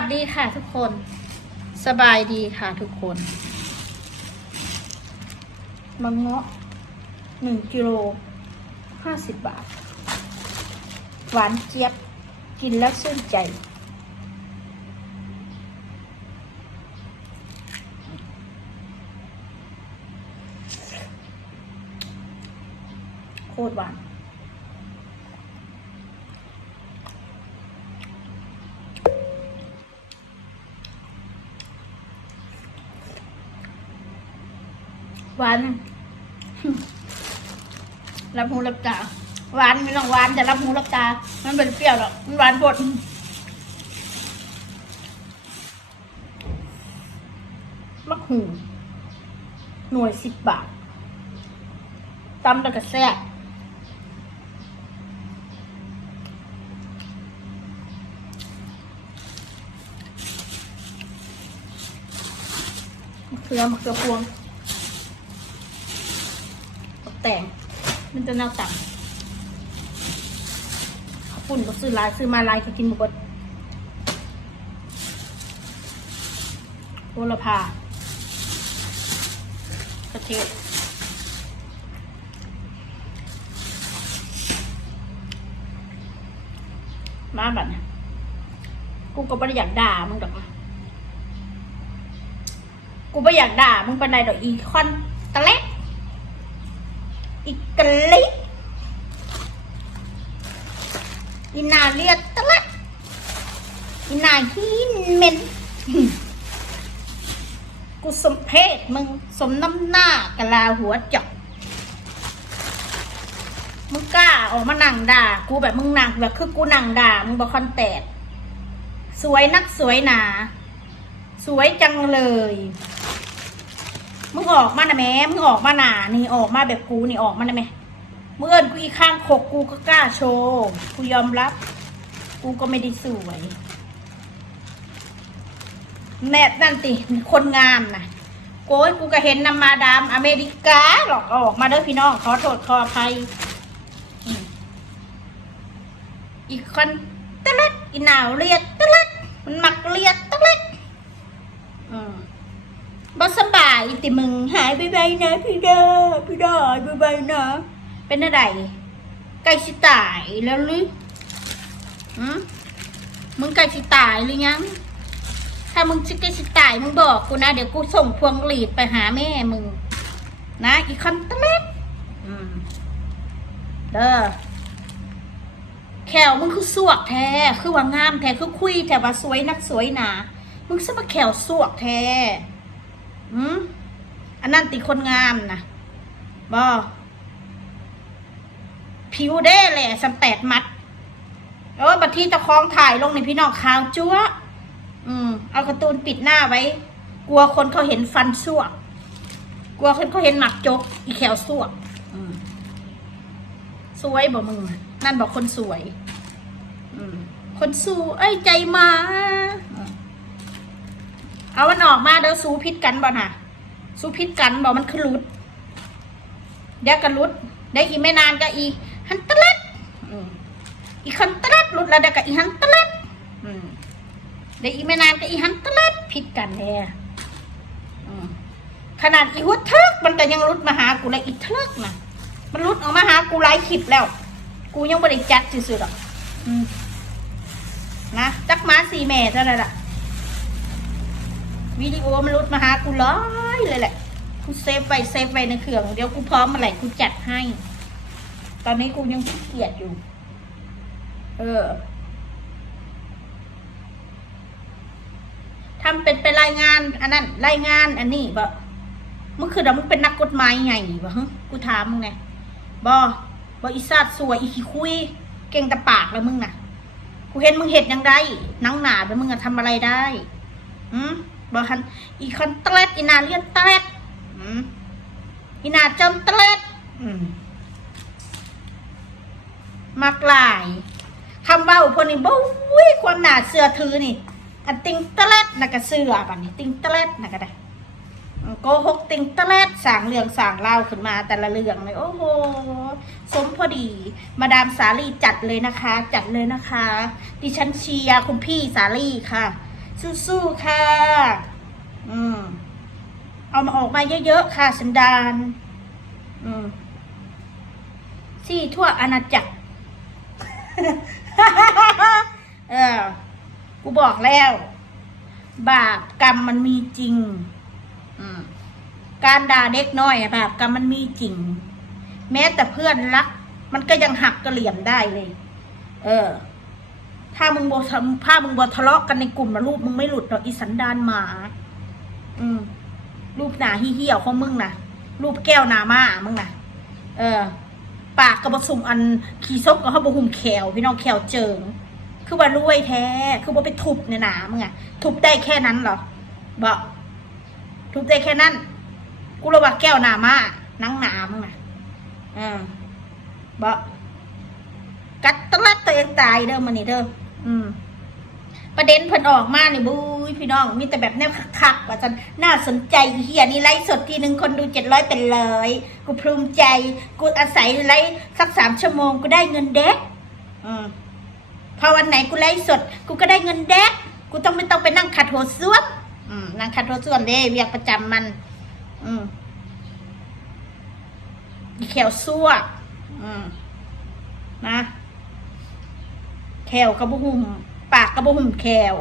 วัสดีค่ะทุกคนสบายดีค่ะทุกคนมะเงาะ1 กิโล50 บาทหวานเจี๊ยบกินแล้วชื่นใจโคตรหวานหวานรับหูรับตาหวานไม่ต้องหวานแต่รับหูรับตามันเป็นเปรี้ยวหรอกมันหวานบดมะหูหน่วย10 บาทตำแล้วก็แซ่บมะเขือพวงแต่งมันจะน่าต่ำข้าวปุ้นก็ซื้อลายซื้อมาลายก็กินหมดโหระพากระเทียมมาบัดเนี่ยกูก็ไม่ได้อยากด่ามึงดอกกูไม่อยากด่ามึงเป็นไรดอกอีคอนตะเล็กอีกลิอีนาเลียตะละอีนาหินเมนกูสมเพศมึงสมน้ำหน้ากะลาหัวจับมึงกล้าออกมานั่งด่ากูแบบมึงนั่งแบบคือกูนั่งด่ามึงบอกคอนแตกสวยนักสวยหนาสวยจังเลยมึงออกมานะแม่มึงออกมาหนานี่ออกมาแบบกูนี่ออกมานะแม่เมื่อกูอีกข้างขกกูก็กล้าโชว์กูยอมรับกูก็ไม่ได้สวยแม่นั่นติคนงามนะโก้ยกูก็เห็นนำมาดามอเมริกาหรอกออกมาเด้อพี่น้องขอโทษขออภัยอีกคนตะเล็ดอีหนาวเลียดตะเล็ดมันมักเลียดตะเล็ดบ่สบายติมึงหายไปนะพี่เด้อพี่ดอยไปนะเป็นอะไรใกล้สิตายแล้วหรือมึงใกล้สิตายหรือยังถ้ามึงใกล้สิตายมึงบอกกูนะเดี๋ยวกูส่งพวงหลีดไปหาแม่มึงนะอีคอนตะเล็ดเด้อแขวมึงคือสวกแท้คือว่างามแท้คือคุยแต่ว่าสวยนักสวยหนามึงสมาแขวสวกแท้อันนั้นติคนงามนะบอผิวเด้แหละ8 มัดบัดที่ตะคองถ่ายลงในพี่น้องขาวจั๊วเอาการ์ตูนปิดหน้าไว้กลัวคนเขาเห็นฟันสวกกลัวคนเขาเห็นหมักจกอีแขวสวกสวยบอกมึงนั่นบอกคนสวยคนสู้ใจมาเอามันออกมาเด้อสู้พิษกันบ่น่ะสู้พิษกันบอกมันคือรุดเดี๋ยวกันรุดได้อีไม่นานก็อีฮันตะเล็ดอีฮันตะเล็ดรุดแล้วเดี๋ยวก็อีฮันตะเล็ดได้อีไม่นานก็อีฮันตะเล็ดพิษกันแน่ขนาดอีหัวเทิกมันก็ยังรุดมาหากูเลยอีเทิกน่ะมันรุดออกมาหากูไล่คลิปแล้วกูยังไม่ได้จัดซื่อๆหรอกนะจักมา4 แม่เท่านั้นแหละวิดีโอมันรุดมาหากูเลยแหละกูเซฟไว้ในเครื่องเดี๋ยวกูพร้อมเมื่อไหร่กูจัดให้ตอนนี้กูยังขี้เกียจอยู่ทำเป็นรายงานอันนั้นรายงานอันนี้บ่มึงคือมึงเป็นนักกฎหมายไงบ่ฮะกูถามมึงไงบ่อีสัตว์สวยอีขี้คุยเก่งแต่ปากแล้วมึงน่ะกูเห็นมึงเห็ดยังไงนังหนาไปมึงอะทำอะไรได้บอกฮันอีคอนเตรดอีนาเลียนเตรดอีนาจมเตรดมากลายคำเบ้าพวกนี้บุ้ยความหนาเสือถือนี่อันติงเตรดน่ะก็เสือป่ะนี่ติงเตรดน่ะก็ได้โกหกติงเตรดสางเรื่องสางเล่าขึ้นมาแต่ละเรื่องเลยโอ้โหสมพอดีมาดามสาลีจัดเลยนะคะดิฉันเชียร์คุณพี่สาลีค่ะ สู้ๆค่ะเอามาออกมาเยอะๆค่ะสันดานที่ทั่วอาณาจักร กูบอกแล้ว บาปกรรมมันมีจริงการด่าเด็กน้อยบาปกรรมมันมีจริง แม้แต่เพื่อนรัก มันก็ยังหักกระเหลี่ยมได้เลย ถ้ามึงบทะเลาะกันในกลุ่มนะรูปมึงไม่หลุดหรอกอีสันดานหมารูปหนาเหี้ยวของมึงนะรูปแก้วหนามามึงนะปากกระบสุ่มอันขี้ซกกับเขาบะหุ่มแขวพี่น้องแขวเจิงคือว่ารวยแท้คือว่าไปทุบเนี่ยหนามึงอะทุบได้แค่นั้นเหรอบอกทุบได้แค่นั้นกูระว่าแก้วหนามานังหนามึงอะบอกกัดตะลักตัวเองตายเด้อมันนี่เด้อประเด็นเพิ่นออกมาเนี่ยบุ้ยพี่น้องมีแต่แบบแนวคักๆว่าจันน่าสนใจเฮียนี่ไลฟ์สดทีหนึ่งคนดู700เป็นเลยกูภูมิใจกูอาศัยไลฟ์สัก3 ชั่วโมงกูได้เงินเด็กพอวันไหนกูไลฟ์สดกูก็ได้เงินเด็กกูไม่ต้องไปนั่งขัดหัวส้วมนั่งขัดหัวส้วมเด้เวียกประจำมันอีแขวซั่วนะแขวกระบุหุ่มปากกระบุหุ่มแขว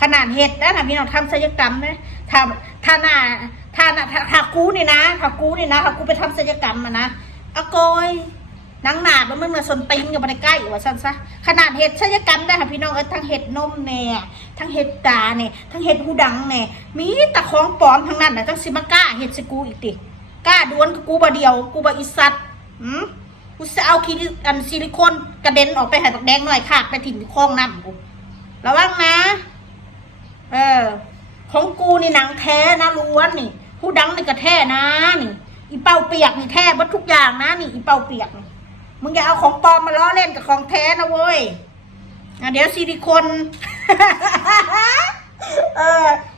ขนาดเห็ดนะพี่น้องทำศัลยกรรมนะถ้ากูนี่นะถ้ากูไปทำศัลยกรรมมานะเอาโกยนังหนาบมันมาสนตีนกับมันใกล้ว่าสั้นซะขนาดเห็ดศัลยกรรมได้ค่ะพี่น้องทั้งเห็ดนมเนี่ยทั้งเห็ดตาเนี่ยทั้งเห็ดหูดังเนี่ยมีแต่ของปลอมทั้งนั้นนะทั้งซิมาก้าเห็ดสกูอีกติกล้าดวลกับกูบะเดียวกูบะอิสัตกูจะเอาซิลิโคนกระเด็นออกไปให้ปักแดงหน่อยค่ะไปถิ่นคลองน้ำกูระวังนะของกูนี่หนังแท้นะล้วนนี่หูดังนี่ก็แท้นะนี่อีเป้าเปียกนี่แท้บัดทุกอย่างนะนี่อีเป้าเปียกมึงอย่าเอาของปลอมมาล้อเล่นกับของแท้นะเว้ยเดี๋ยวซิลิโคน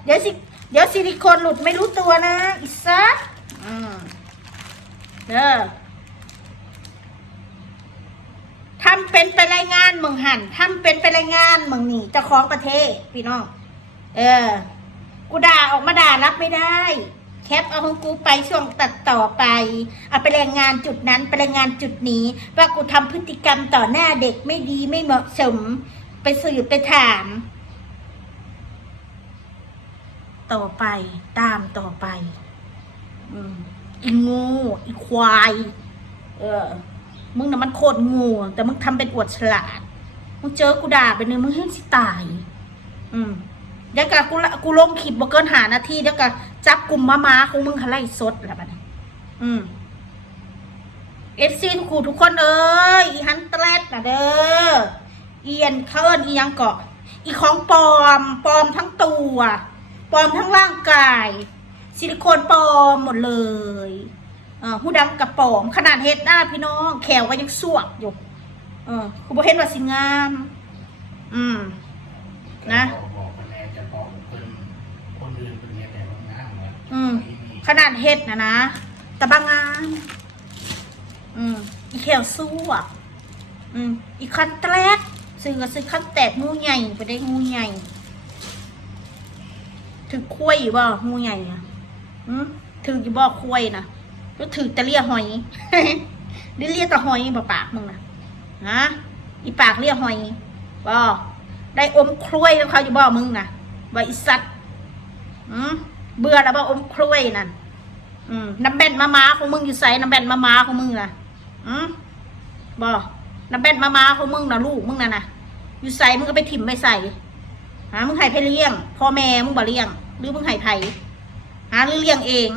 เดี๋ยวซิลิโคนหลุดไม่รู้ตัวนะอิสัสทำเป็นไปรายงานมึงหันทำเป็นไปรายงานมึงนี่เจ้าของประเทศพี่น้องกูด่าออกมาด่ารับไม่ได้แคปเอาของกูไปช่วงตัดต่อไปเอาไปรายงานจุดนั้นไปรายงานจุดนี้ว่ากูทำพฤติกรรมต่อหน้าเด็กไม่ดีไม่เหมาะสมไปสืบไปถามต่อไปตามต่อไปอีงูอีควายมึงน่ะมันโคตรงูแต่มึงทำเป็นอวดฉลาดมึงเจอกูด่าไปนึงมึงให้สิตายเดี๋ยวกับกูลงคลิปบ่เกิน5 นาทีเดี๋ยวกับจับกลุ่มม้าของมึงไล่สดแล้วบัดนี้FC ทุกคนเอ้ยอีฮันเตรดนะเด้อเอียนเคิร์นอียังเกาะอีของปลอมทั้งตัวปลอมทั้งร่างกายซิลิโคนปลอมหมดเลยหูดังกระป๋อมขนาดเห็ดหน้าพี่น้องแขวก็ยังสวกอยู่กูบอกเห็นว่าสิงามนะขนาดเห็ดนะแต่บางงานอีแขวสวกอีคันแตกซื้อคันแตกงูใหญ่ไปได้งูใหญ่ถือคุ้ยบ่งูใหญ่ถือจะบ่คุ้ยนะก็ถือตะเลียหอย เรียกตะหอยบ่ปากมึงนะอีปากเรียกหอยบ่ได้อมคล้วยแล้วเขาอยู่บ่มึงนะบ่อีสัตว์เบื่อแล้วบ่อมคล้วยนั่นน้ำแบนม้าของมึงอยู่ใส่น้ำแบนม้าของมึงนะบ่น้ำแบนม้าของมึงนะลูกมึงนะอยู่ใส่มึงก็ไปถิ่มไปใส่มึงให้ไผเลี้ยงพ่อแม่มึงบ่เลี้ยงหรือมึงให้ไผหรือเลี้ยงเอง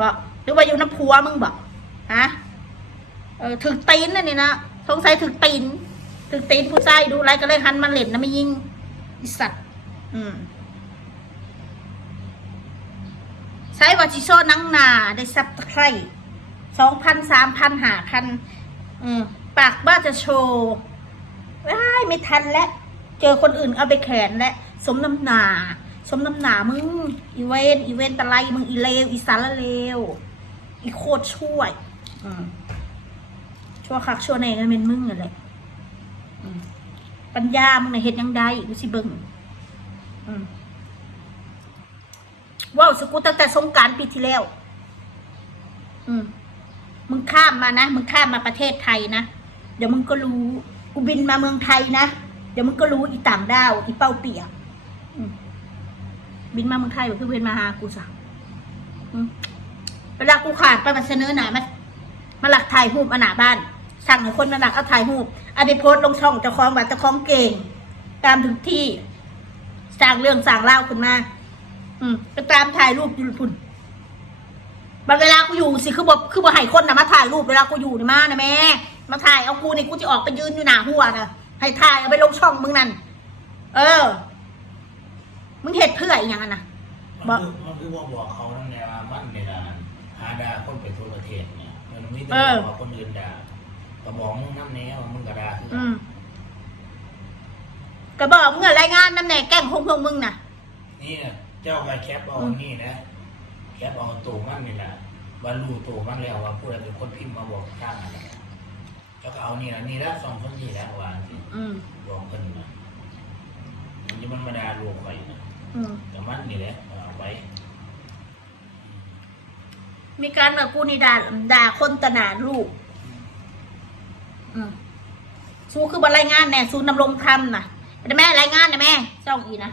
บ่หรือว่าอยู่น้ำพัวมึงบอกถึกตีนนั่นนี่นะสงสัยถึกตีนผู้ชายดูไรก็เลยหันมันเล่นนะไม่ยิงอิสัตใช้วัชิโซนังนาได้ซับตะไคร่2,000 3,000 5,000ปากบ้าจะโชว์ไม่ทันแล้วเจอคนอื่นเอาไปแขนแล้วสมน้ำหนามึงอีเวนตะไลมึงอีเลวอีสารเลวอีโคตรช่วยชั่วคักชั่วในก็เป็นมึงนั่นแหละปัญญามึงในเฮ็ดยังได้ดูสิเบิ่ง ว้าวสกูตั้งแต่สงกรานต์ปีที่แล้วมึงข้ามมานะมึงข้ามมาประเทศไทยนะเดี๋ยวมึงก็รู้กูบินมาเมืองไทยนะเดี๋ยวมึงก็รู้อีต่างดาวอีเป้าเปียกบินมาเมืองไทยคือเพื่อนมาหากูสั่งเวลากูขาดไปมาเสนอหนามาหลักถ่ายรูปมาหนาบ้านสั่งให้คนมาหลักเอาถ่ายรูปเอาไปโพสต์ลงช่องเจ้าของบัตรเจ้าของเก่งตามถึงที่สร้างเรื่องสร้างเล่าขึ้นมาไปตามถ่ายรูปอยู่พุ่นบางเวลากูอยู่สิคือบ่ให้คนนะมาถ่ายรูปเวลากูอยู่นี่มานะแม่มาถ่ายเอากูนี่กูจะออกไปยืนอยู่หน้าหัวนะให้ถ่ายเอาไปลงช่องมึงนั่นมึงเห็ดเพื่ออีกอย่างนะมันคือว่าบอกเขานั่นแหละมันในร้านหาด่าคนไปทั่วประเทศเนี่ยมันไม่ได้บอกคนอื่นด่ากระบอกมึงน้ำแนวมึงกระดาคือกระบอกมึงรายงานน้ำแหน่แกล้งพงมึงน่ะนี่เจ้าไปแคปเอานี่นะแคปเอาตัวมันนี่แหละว่ารู้ตัวมันแล้วว่าผู้ใดเป็นคนพิมพ์มาบอกข้างอะไรเจ้าก็เอานี่นะนี่แล้ว2 คนนี่แล้วว่าบอกกันนะนี่มันมาด่าลูกไปนะแต่มันนี่แหละเอาไว้มีการแบบกูนี่ด่าคนตนาลูกสู้คือบรรยายงานแน่สู้นำลงคำนะแต่แม่รายงานนะแม่เจ้าอีนะ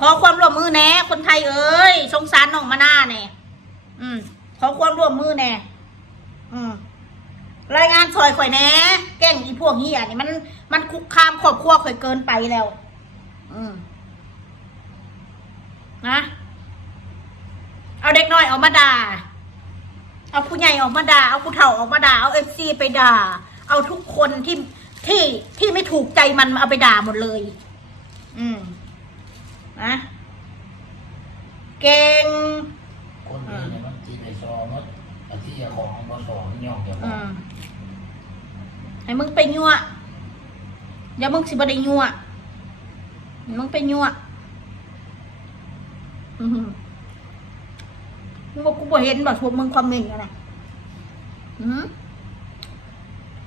ขอความร่วมมือแน่คนไทยเอ้ยสงสารน้องมาหน้าแน่ขอความร่วมมือแน่รายงานซอยข่อยแน่แกล้งอีพวกเหี้ยนี่มันคุกคามครอบครัวข่อยเกินไปแล้วนะเอาเด็กน้อยออกมาด่าเอาผู้ใหญ่ออกมาด่าเอาผู้เฒ่าออกมาด่าเอาFCไปด่าเอาทุกคนที่ไม่ถูกใจมันเอาไปด่าหมดเลยนะเก่งคนนี้เนี่ยมันจีไปซ้อมมันที่จะของมาสอนย่องอย่างให้มึงไปยั่วอย่ามึงสิบ่ได้ยั่วมึงไปยั่วมึงบอกกูบ่เห็นบ่พวกมึงคอมเมนต์กันนะ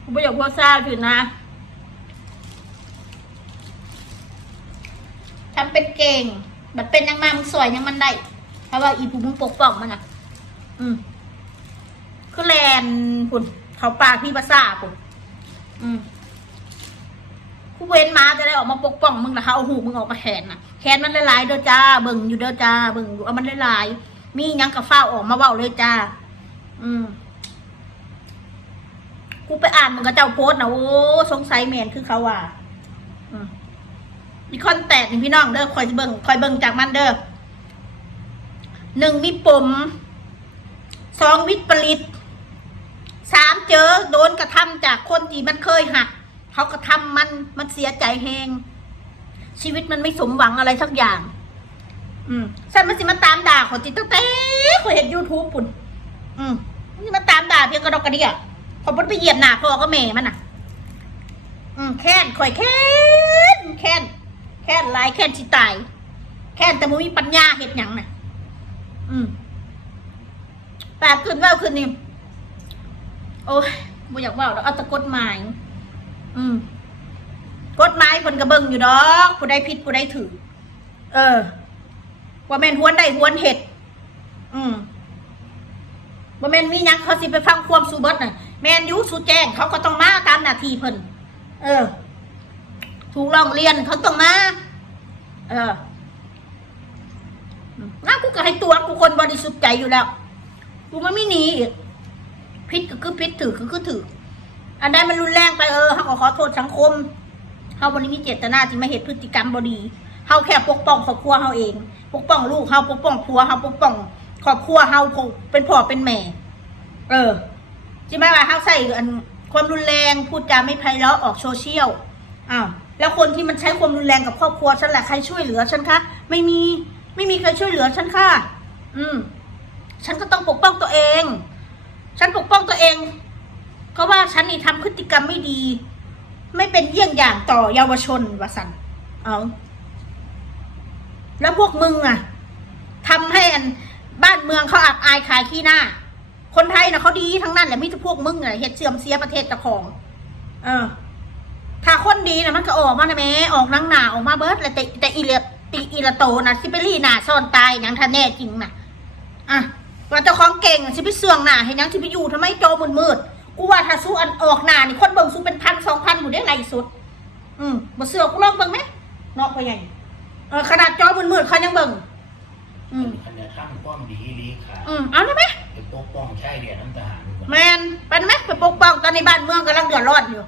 กูบ่อยากพูดซาถึงนะทำเป็นเก่งบัดเป็นยังมามึงสวยยังมันได้เพราะว่าอีผู้มึงปกป้องมันอ่ะคือแลนปุ่นเขาปากพี่ภาษาปุ่นกูเว้นมาจะได้ออกมาปกป้องมึงนะเขาเอาหูมึงออกมาแขนนะแขนมันหลายๆเด้อจ้าเบิ่งอยู่เด้อจ้าเบิ่งอยู่เอามันหลายๆมียังกับฟ้าออกมาเว้าเลยจ้ากูไปอ่านมึงกับเจ้าโพสนะโอ้สงสัยแมนคือเขาว่ามีคอนแตกนี่พี่น้องเด้อคอยเบิ่งจากมันเด้อ1มีปม2วิปริต3เจอโดนกระทำจากคนที่มันเคยหักเขากระทำมันเสียใจแหงชีวิตมันไม่สมหวังอะไรสักอย่างฉันมันสิมาตามด่าขอจิตตั้งแต่ขอเห็น YouTube ปุ่นนี่มาตามด่าเพียงกระดอกกระเดี่ยขอบ่ไปเหยียบหน้าพ่อก็แม่มันน่ะแค้นข่อยแค้นลายแค้นสิตายแค้นแต่บ่มีปัญญาเฮ็ดหยังน่ะแปดคืนว่าคืนนี้โอ้ยบ่อยากว่าเอาแต่กฎหมายกฎหมายคนกระเบิงอยู่ดอกผู้ใดผิดผู้ใดถือว่าแม่นหวนได้หวนเห็ดว่าแม่นมียังเขาสิไปฟังความสูเบิดน่ะแม่นยูสูแจ้งเขาก็ต้องมาตามหน้าที่เพิ่นถูกร้องเรียนเขาต้องมางั้นกูก็ให้ตัวกูคนบริสุทธิ์ใจอยู่แล้วกูไม่หนีอีกผิดก็คือผิดถือก็คือถืออันใดมันรุนแรงไปเขาขอโทษสังคมเขาวันนี้มีเจตนาที่มาเหตุพฤติกรรมบดีเขาแค่ปกป้องครอบครัวเขาเองปกป้องลูกเขาปกป้องผัวเขาปกป้องครอบครัวเขาเป็นพ่อเป็นแม่ใช่ไหมว่าเขาใส่ความรุนแรงพูดจาไม่ไพเราะออกโซเชียลแล้วคนที่มันใช้ความรุนแรงกับครอบครัวฉันแหละใครช่วยเหลือฉันคะไม่มีใครช่วยเหลือฉันค่ะฉันก็ต้องปกป้องตัวเองฉันปกป้องตัวเองก็ว่าฉันนี่ทำพฤติกรรมไม่ดีไม่เป็นเยี่ยงอย่างต่อเยาวชนวะสันแล้วพวกมึงทำให้บ้านเมืองเขาอับอายขายขี้หน้าคนไทยนะเขาดีทั้งนั้นแหละมิตรพวกมึงเฮ็ดเสื่อมเสียประเทศเจ้าของถ้าคนดีนะมันก็ออกมานะแม่ออกนังหนาออกมาเบิร์ดเลยแต่อีเล็บ ตีอีละโตนะสิไปรีหน้าซ่อนตายอย่างท่านแน่จริงนะอ่ะว่าเจ้าของเก่งสิไปเสื่องหน้าเห็นยังสิไปอยู่ทำไมโจมืดกูว่าถ้าสู้อันออกหน้านี่คนเบิ่งสู้เป็น1,000-2,000อยู่ได้ไรสุดบ่เสือกูลองเบิ่งไหมเนาะพ่อใหญ่ขนาดจอมืดเขายังเบิ่งขนาดทำความดีลีค่ะเอาได้ไหมไปปกป้องชายแดนน้ำทหารแมนไปได้ไหมไปปกป้องตอนในบ้านเมืองกำลังเดือดร้อนอยู่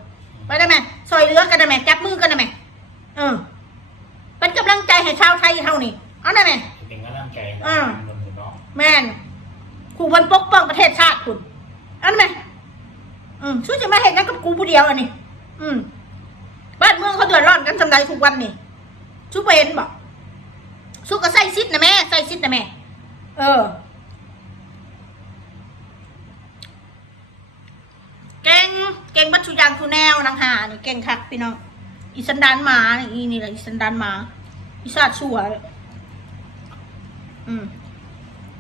ไปได้ไหมซอยเรือกันได้ไหมจับมือกันได้ไหมเป็นกำลังใจให้ชาวไทยเท่านี้เอาได้ไหมเป็นกำลังใจแมนขู่วันปกป้องประเทศชาติคุณเอาได้ไหมช่วยจะมาเห็นกันกับกูผู้เดียวอันนี้บ้านเมืองเขาเดือดร้อนกันจำได้ทุกวันนี่ชูเป็นบอกชูก็ใส่ซิดนะแม่ใส่ซิดนะแม่เก่งบัตชุยางทูแนวนางหานี่เก่งคักพี่น้องอีสันดานหมาอีนี่แหละอีสันดานหมาอีซาดชั่ว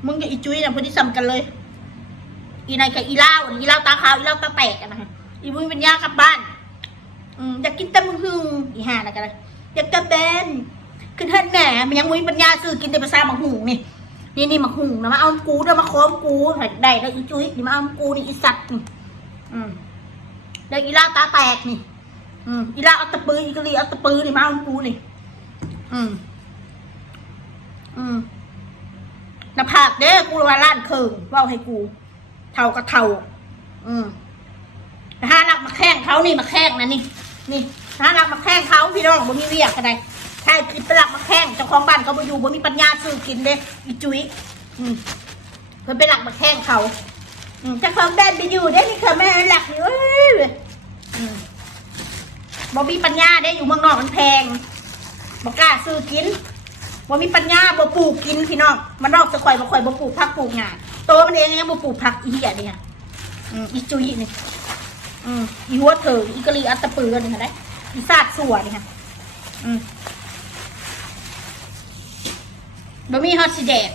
มึงกับอีจุ้ยเนี่ยพอดีซ้ำกันเลยอีนายกับอีเล่าตาขาวอีเล่าตาแตกกันนะอีบุ้ยเป็นยากลับบ้านอยากกินแต่มึงฮึงอีห่าอะไรกันเลยอยากกระเบนคือท่านแหน่มันยังมุ้ยปัญญาซื้อกินแต่ภาษาหมักหุงนี่หมักหุงนะมาเอากูเดี๋ยวมาโค้มกูได้แล้วอีจุ้ยนี่มาเอากูนี่อีสัตว์แล้วอีล่าตาแตกนี่อีล่าเอาตะปืออีกะลีเอาตะปือนี่มาเอากูนี่หน้าผากเด้กูว่าล้านเคิงว่าให้กูเท่ากับเท่าถ้ารักมาแข้งเขานี่มาแข้งนะนี่ถ้ารักมาแข้งเขาพี่น้องบ่มีเวียกอะไรใช่คือไปรักมาแข้งเจ้าของบ้านเขาบ่อยู่บ่มีปัญญาซื้อกินเด้อีจุ้ยเพิ่นไปรักมาแข้งเขาเจ้าของบ้านไปอยู่ได้นี่คือแม่หลักอยู่บ่มีปัญญาได้อยู่เมืองนอกมันแพงบ่กล้าซื้อกินบ่มีปัญญาบ่ปลูกกินพี่น้องมันนอกจะข่อยบ่ปลูกผักปลูกหญ้าโตมันเองยังบ่ปลูกผักอีเหี้ยนี่อีจุ้ยนี่อีหัวเถออีกะลีอัตตะปือนี่ค่ะได้อีซาดสัวนี่ค่ะบะหมี่ฮอตสิแดก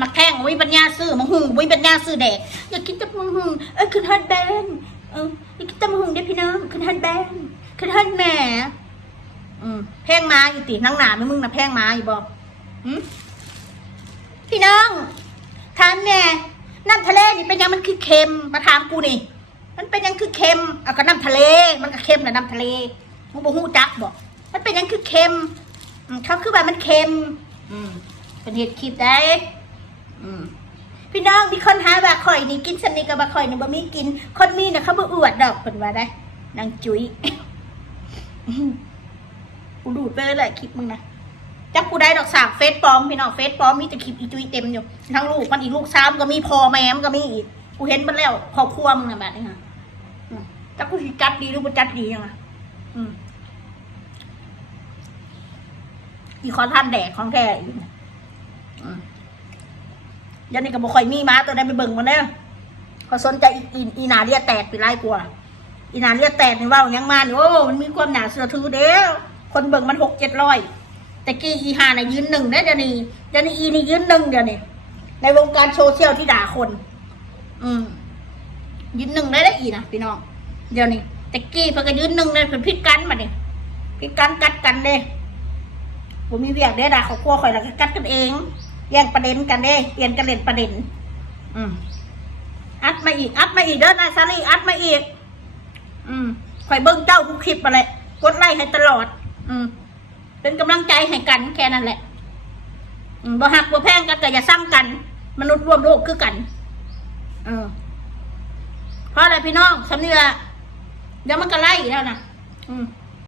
มักแข้งวิปัญญาซื้อมังหุงวิปัญญาซื้อแดกอยากกินแต่มังหุงขึ้นฮันแบนอยากกินแต่มังหุงได้พี่น้องขึ้นฮันแบนขึ้นฮันแหม่แพงมาอยู่ตินั่งหนาไม่มึงนะแพงมาอยู่บอกพี่น้องถามแน่น้ำทะเลนี่เป็นยังมันคือเค็มมาถามกูนี่มันเป็นยังคือเค็มเอาก็น้ำทะเลมันก็เค็มแหละน้ำทะเลมึงบอกหูจักบอกมันเป็นยังคือเค็มเขาคือแบบมันเค็มเป็นเหตุคิดได้พี่น้องมีคนหาว่าข่อยนี่กินสนิทกับบ่ข่อยนี่บ่มีกินคนมีเนี่ยเขาบ่อวดดอกคนว่าได้นางจุ้ยกูดูดไปเลยคลิปมึงนะจักกูได้ดอกสากเฟซปลอมพี่น้องเฟซปลอมมีแต่คลิปอีจุ้ยเต็มอยู่ทั้งลูกมันอีกลูกซ้ำก็มีพอแม่มก็มีอีกกูเห็นมันแล้วครอบครัวมึงนะแบบนี้ค่ะจักกูสิจัดดีหรือบ่จัดดียังไงอีคอนท่านแดกของแกอีกยันนี่ก็บ่ค่อยมีมาตัวนั้นไปเบิ่งมันเด้อเขาสนใจอีนาเลียแตกไปไล่กว่าอีนาเลียแตกนี่ว่ายังมานี่โอ้มันมีความหนาเสือถือเด้อคนเบิ่งมัน600-700แต่กี้อีหาน่ะยืน1ได้เดี๋ยวนี้อีนี่ยืน1เดี๋ยวนี้ในวงการโซเชียลที่ด่าคนยืน1ได้อีนะพี่น้องเดี๋ยวนี้แต่กี้เพิ่นก็ยืน1เลยเพิ่นพิดกันมาเนี่ยพิดกันกัดกันเด้ผมมีเวียกเด้ด่าเขากลัวข่อยแล้วก็กัดกันเองแย่งประเด็นกันเด้เปลี่ยนกันเล่นประเด็นอัดมาอีกเด้อนายซาลีอัดมาอีกข่อยเบิ้งเจ้าทุกคลิปมาเลยกดไลค์ให้ตลอดเป็นกำลังใจให้กันแค่นั้นแหละบ่หักบ่แพงกันแต่อย่าซ้ำกันมนุษย์ร่วมโลกคือกันเพราะอะไรพี่น้องสำเนียงเดี๋ยวมันก็ไล่แล้วนะ